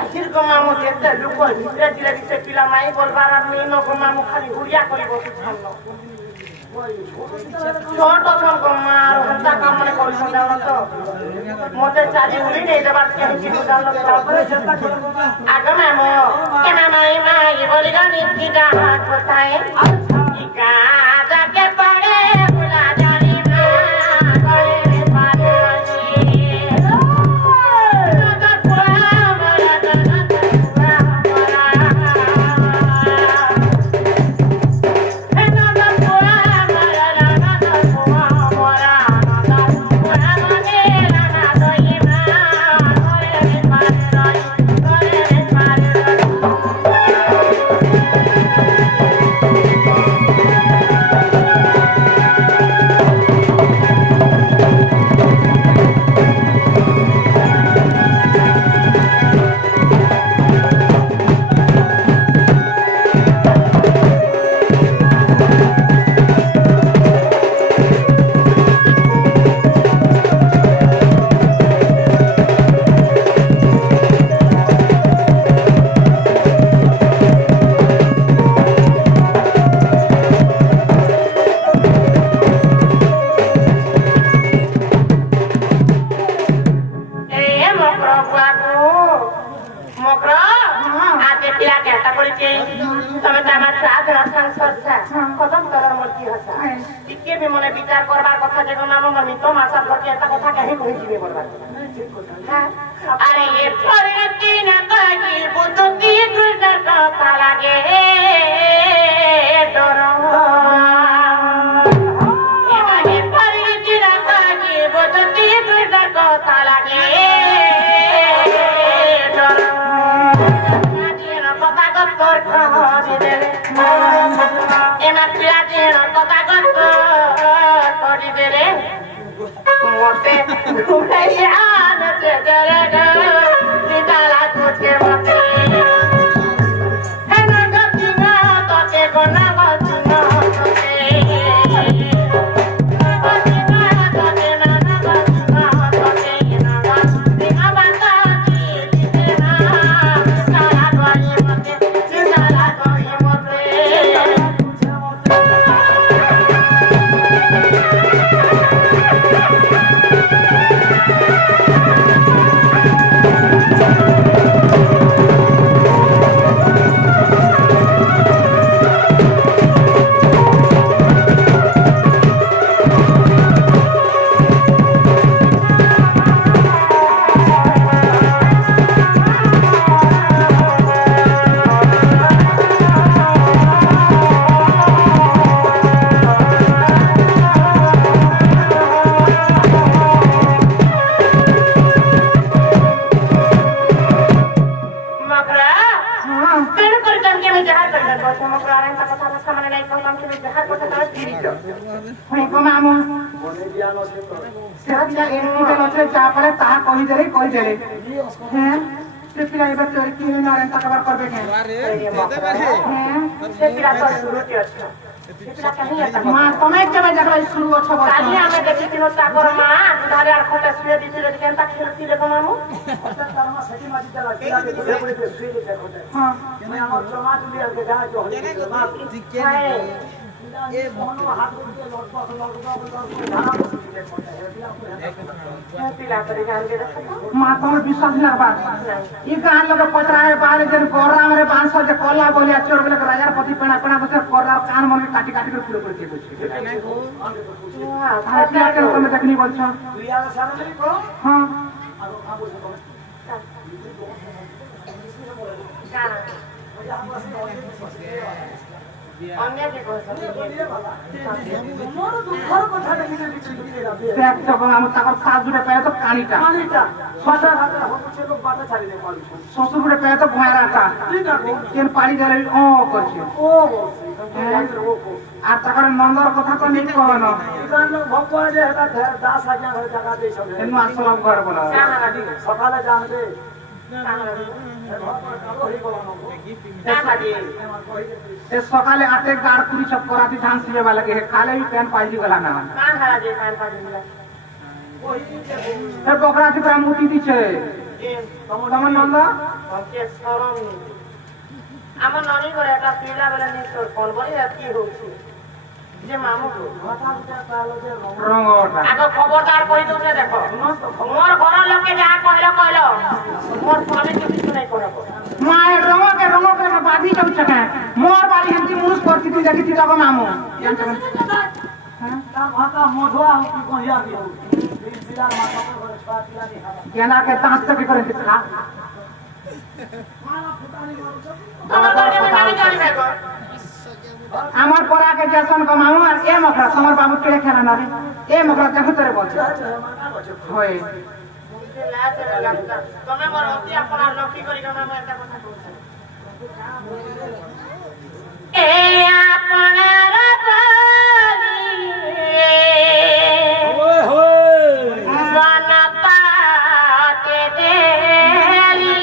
काहिर को मामू जेते लोक धीरे धीरे से पिला माई बोलबार आदमी नो को मामू खाली हुरिया करी बसु छानो छोट छोट को मार हत्ता काम ने करी सदाव तो मोते चाली हुली नहीं देबार के किछु डाल आगे मामू के माई माई बोली गनी कीटा हाथ बताए की का जाके पड़े बुला जानी विचार करबार कथा जे नाम मम्मी तो मासा भटी एता कथा कहि कहि जीवे बरबाद हां अरे ये फरती न कहिल बुद्धि कृष्ण कथा लागे डरो ये माने फरती न कहिल बुद्धि कृष्ण कथा लागे डरो ये न कथा कर खरी दे ए ना पिलाती न कथा कर मोटे घुमैया नचे जरे निदाला तुझे मोटे है ना गतिना तोते कोना गतिना तोते गतिना तोते ना गतिना तोते ना गतिना बाता दिना साला गोई मोटे साला गोई मोटे माता विश्वास ये गान लोग पचराए बारे जन कोरा मेरे 500 जे कोला बोलिया चोर बोले राजार पति पेणा पेणा बसे कोरा कान मन काटी काटी कर पूरा करके बोल हां क्या के में तकनी बोल छ हां अन्य के को मोर दुखर कथा देखि पेट सब हम ताकर साथ जुड़े पे तो कानीटा ससुर हो कुछ लोग बात छाड़ी दे पाली ससुर जुड़े पे तो भयराटा केन पानी देले ओ करछे ओ आ ताकर नंदर कथा तो नहीं कहनो इकान लोग भगवान जे हता 10 हजार घर जगह दे सब एनु आश्रम घर बोला सकाले जान दे सकाले आटे गाड़ पूरी सब कराती धान सीए वाला के खाले भी पैन पाई गला ना कान हरा जे पैन पाई गला ओही के बकरा के मोती दी छे तमन नंदा हमके शरम नहीं आम ननी करे एक पीला बेला नहीं फोन करी की हो जे मामू को माथा उठा कालो जे रंगटा आगो खबरदार कहि दोने देखो मोर घर लोग के जा कहलो मोर स्वामी के किछु नहीं करब माय रंग के बादी जाउ छके मोर बाली हमती मुस करती तू जाकी तू मामू हां माता मोढवा हो की कोहिया भी हो बिलाल माता पर छातिया नहीं हां केना के दांत तक करे दिखा আমার পরাকে যেসন কমামু আর এ মকরা তোমার বাবু কেড়ে খেলা না রে এ মকরা দেখো তোরে বলছে হয় তুমি মোর অতি আপনার লক্ষ্য করি কেন আমি একটা কথা বলছি এ আপনার বালি ওই হোয় মানা পাতে দেলি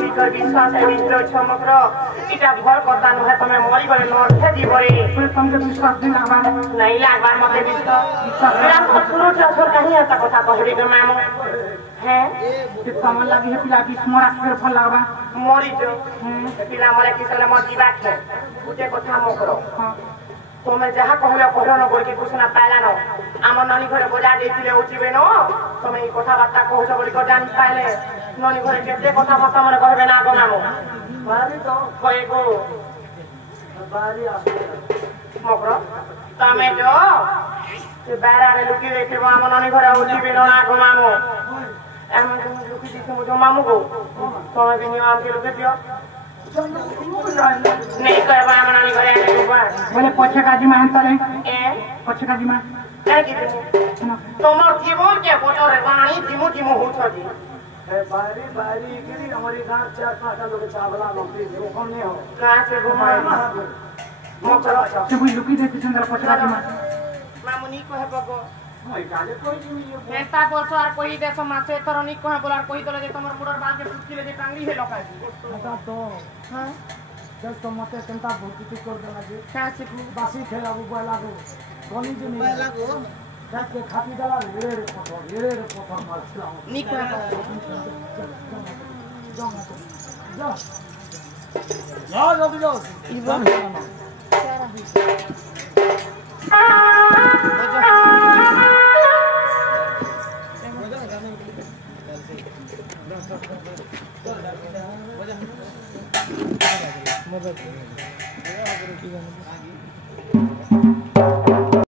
ভিতর বিশ্বাস है विष्णु चमक्र इटा भर करता न है तमे मरी गए नर्थे जीवरे बोले तुमके विश्वास नहीं लागबा नहीं लागबार मते विश्वास मेरा तो सुनो ट्रांसफर कहीं आता कथा कहबे के मामू हैं कि कमल लागी है पिला बीच मोरा फिर फल लागबा मरी जो पिला मरे किसले मर जीवा के उते कथा म करो তুমি যাহা কহিলে কহন বলি কুছ না পাইলা ন আমার ননি ঘরে বোঝা দিছিলে উঠিবে ন তুমি এই কথা বার্তা কহছ বলি কো জানি পাইলে ননি ঘরে কেতে কথা বার্তা মনে কইবে না গো মামু বাড়ি তো কই গো বাড়ি আসে মকর তুমি जो সে বাইরে লুকি দেখিব আমার ননি ঘরে উঠিবে না গো মামু এমন তুমি লুকি দিছো গো মামু গো তুমি বিনি আমকে লুকি দিও नहीं कर बा मनानी करे आने को बोले पछे काजी मान तले ए पछे काजी मान काय की তোমার জীবন কে পটরে বাণী দিমু দিমু হছজি ए बारी बारी गिरी हमारी गांव चार पांच लोग चावला नौकरी रोकम नहीं हो कहां से घुमाए मोकरा से कोई लुकी देती सुंदर पछे काजी मान मामुनी को है बगो মই কাজে কই দিবি नेता बोलছো আর কই দেছো মাছে তরনি को है बोलार কই তোলে যে তোমার মুড়র বাল কে ফুটকিলে যে টাংরি হে লকাই এটা তো हां जब तो मते चिंता भूति कर देला जे क्या सिखू बासी खेलाबो बोलागो कोनी जो नहीं बोलागो जाके खाती दला रे पथर मार खिलाओ नी को है जाओ जल्दी जाओ इवन क्या रही मजा